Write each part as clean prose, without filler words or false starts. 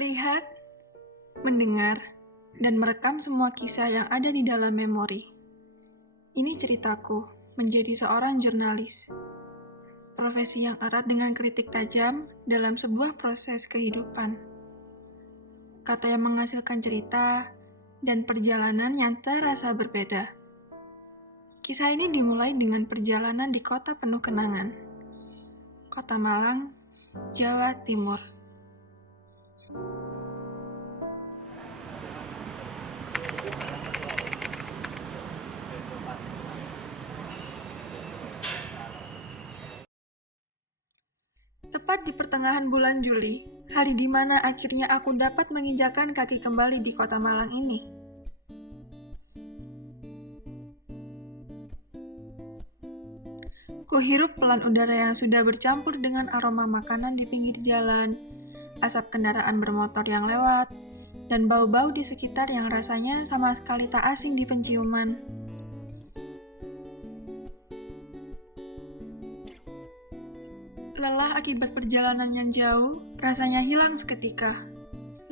Melihat, mendengar, dan merekam semua kisah yang ada di dalam memori. Ini ceritaku menjadi seorang jurnalis. Profesi yang erat dengan kritik tajam dalam sebuah proses kehidupan. Kata yang menghasilkan cerita dan perjalanan yang terasa berbeda. Kisah ini dimulai dengan perjalanan di kota penuh kenangan. Kota Malang, Jawa Timur. Tepat di pertengahan bulan Juli, hari di mana akhirnya aku dapat menginjakan kaki kembali di kota Malang ini. Kuhirup pelan udara yang sudah bercampur dengan aroma makanan di pinggir jalan, asap kendaraan bermotor yang lewat, dan bau-bau di sekitar yang rasanya sama sekali tak asing di penciuman. Lelah akibat perjalanan yang jauh, rasanya hilang seketika.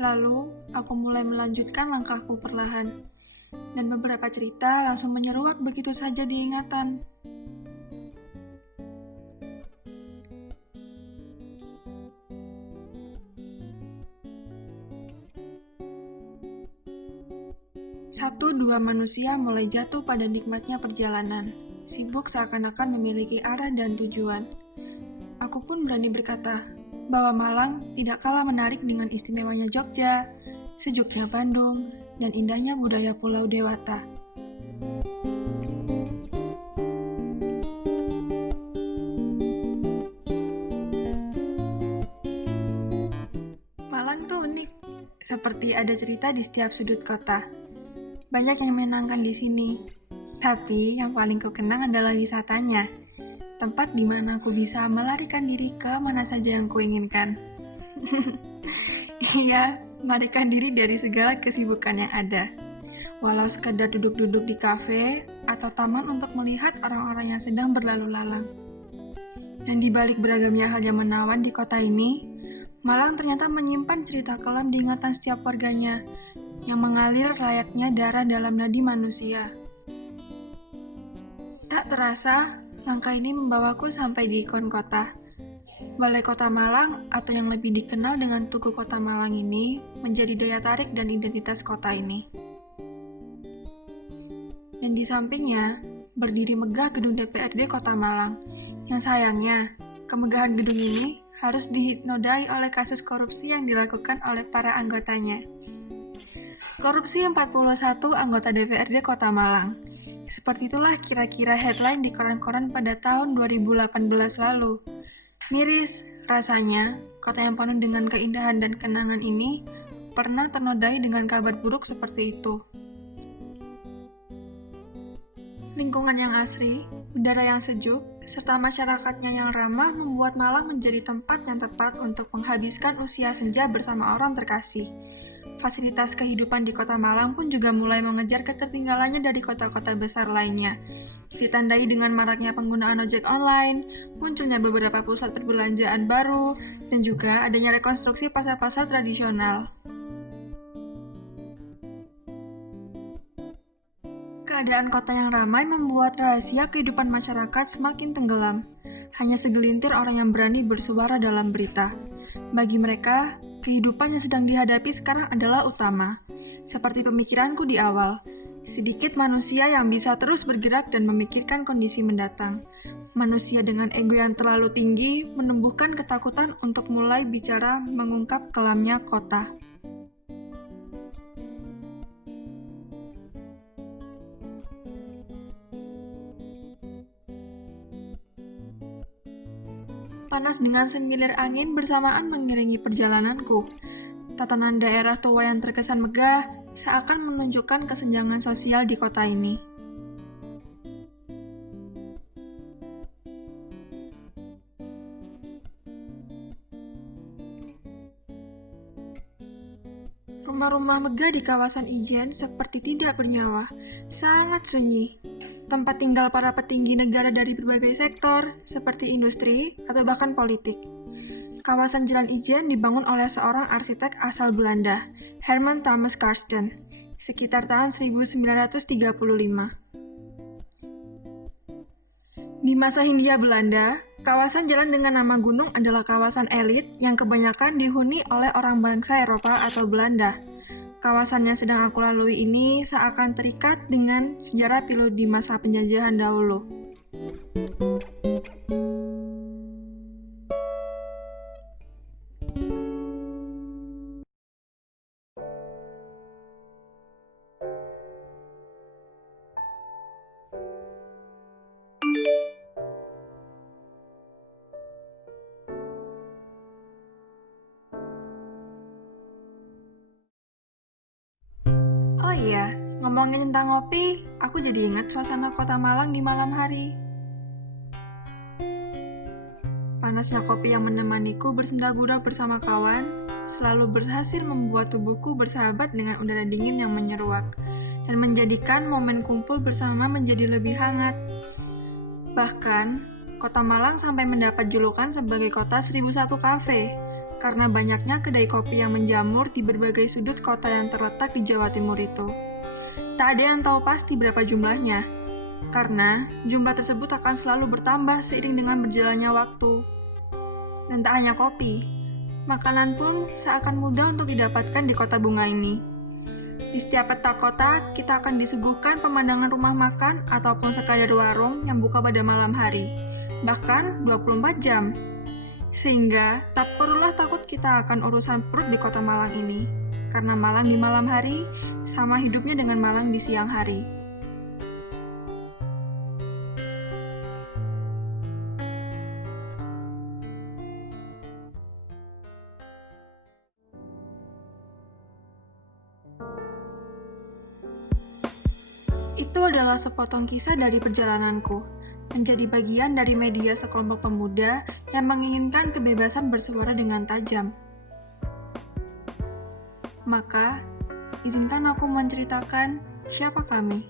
Lalu, aku mulai melanjutkan langkahku perlahan, dan beberapa cerita langsung menyeruak begitu saja di ingatan. Satu dua manusia mulai jatuh pada nikmatnya perjalanan, sibuk seakan-akan memiliki arah dan tujuan. Aku pun berani berkata bahwa Malang tidak kalah menarik dengan istimewanya Jogja, sejuknya Bandung, dan indahnya budaya Pulau Dewata. Malang tuh unik, seperti ada cerita di setiap sudut kota. Banyak yang menyenangkan di sini, tapi yang paling kukenang adalah wisatanya. Tempat di mana aku bisa melarikan diri ke mana saja yang kuinginkan. Iya, melarikan diri dari segala kesibukan yang ada. Walau sekadar duduk-duduk di kafe atau taman untuk melihat orang-orang yang sedang berlalu lalang. Dan di balik beragamnya hal yang menawan di kota ini, Malang ternyata menyimpan cerita kelam di ingatan setiap warganya yang mengalir layaknya darah dalam nadi manusia. Tak terasa, langkah ini membawaku sampai di ikon kota. Balai Kota Malang atau yang lebih dikenal dengan Tugu Kota Malang ini menjadi daya tarik dan identitas kota ini. Dan di sampingnya, berdiri megah gedung DPRD Kota Malang. Yang sayangnya, kemegahan gedung ini harus dihipnodai oleh kasus korupsi yang dilakukan oleh para anggotanya. Korupsi 41 anggota DPRD Kota Malang. Seperti itulah kira-kira headline di koran-koran pada tahun 2018 lalu. Miris, rasanya, kota yang penuh dengan keindahan dan kenangan ini pernah ternodai dengan kabar buruk seperti itu. Lingkungan yang asri, udara yang sejuk, serta masyarakatnya yang ramah membuat Malang menjadi tempat yang tepat untuk menghabiskan usia senja bersama orang terkasih. Fasilitas kehidupan di kota Malang pun juga mulai mengejar ketertinggalannya dari kota-kota besar lainnya. Ditandai dengan maraknya penggunaan ojek online, munculnya beberapa pusat perbelanjaan baru, dan juga adanya rekonstruksi pasar-pasar tradisional. Keadaan kota yang ramai membuat rahasia kehidupan masyarakat semakin tenggelam. Hanya segelintir orang yang berani bersuara dalam berita. Bagi mereka, kehidupan yang sedang dihadapi sekarang adalah utama. Seperti pemikiranku di awal, sedikit manusia yang bisa terus bergerak dan memikirkan kondisi mendatang. Manusia dengan ego yang terlalu tinggi menumbuhkan ketakutan untuk mulai bicara mengungkap kelamnya kota. Panas dengan semilir angin bersamaan mengiringi perjalananku. Tatanan daerah tua yang terkesan megah seakan menunjukkan kesenjangan sosial di kota ini. Rumah-rumah megah di kawasan Ijen seperti tidak bernyawa, sangat sunyi. Tempat tinggal para petinggi negara dari berbagai sektor, seperti industri atau bahkan politik. Kawasan Jalan Ijen dibangun oleh seorang arsitek asal Belanda, Herman Thomas Karsten, sekitar tahun 1935. Di masa Hindia Belanda, kawasan jalan dengan nama gunung adalah kawasan elit yang kebanyakan dihuni oleh orang bangsa Eropa atau Belanda. Kawasan yang sedang aku lalui ini seakan terikat dengan sejarah pilu di masa penjajahan dahulu. Oh iya, ngomongin tentang ngopi, aku jadi ingat suasana kota Malang di malam hari. Panasnya kopi yang menemaniku bersenda gurau bersama kawan, selalu berhasil membuat tubuhku bersahabat dengan udara dingin yang menyeruak, dan menjadikan momen kumpul bersama menjadi lebih hangat. Bahkan, kota Malang sampai mendapat julukan sebagai kota 1001 kafe, karena banyaknya kedai kopi yang menjamur di berbagai sudut kota yang terletak di Jawa Timur itu. Tak ada yang tahu pasti berapa jumlahnya, karena jumlah tersebut akan selalu bertambah seiring dengan berjalannya waktu. Dan tak hanya kopi, makanan pun seakan mudah untuk didapatkan di kota bunga ini. Di setiap peta kota, kita akan disuguhkan pemandangan rumah makan ataupun sekadar warung yang buka pada malam hari, bahkan 24 jam. Sehingga tak perlulah takut kita akan urusan perut di kota Malang ini, karena Malang di malam hari sama hidupnya dengan Malang di siang hari. Itu adalah sepotong kisah dari perjalananku, menjadi bagian dari media sekelompok pemuda yang menginginkan kebebasan bersuara dengan tajam. Maka, izinkan aku menceritakan siapa kami.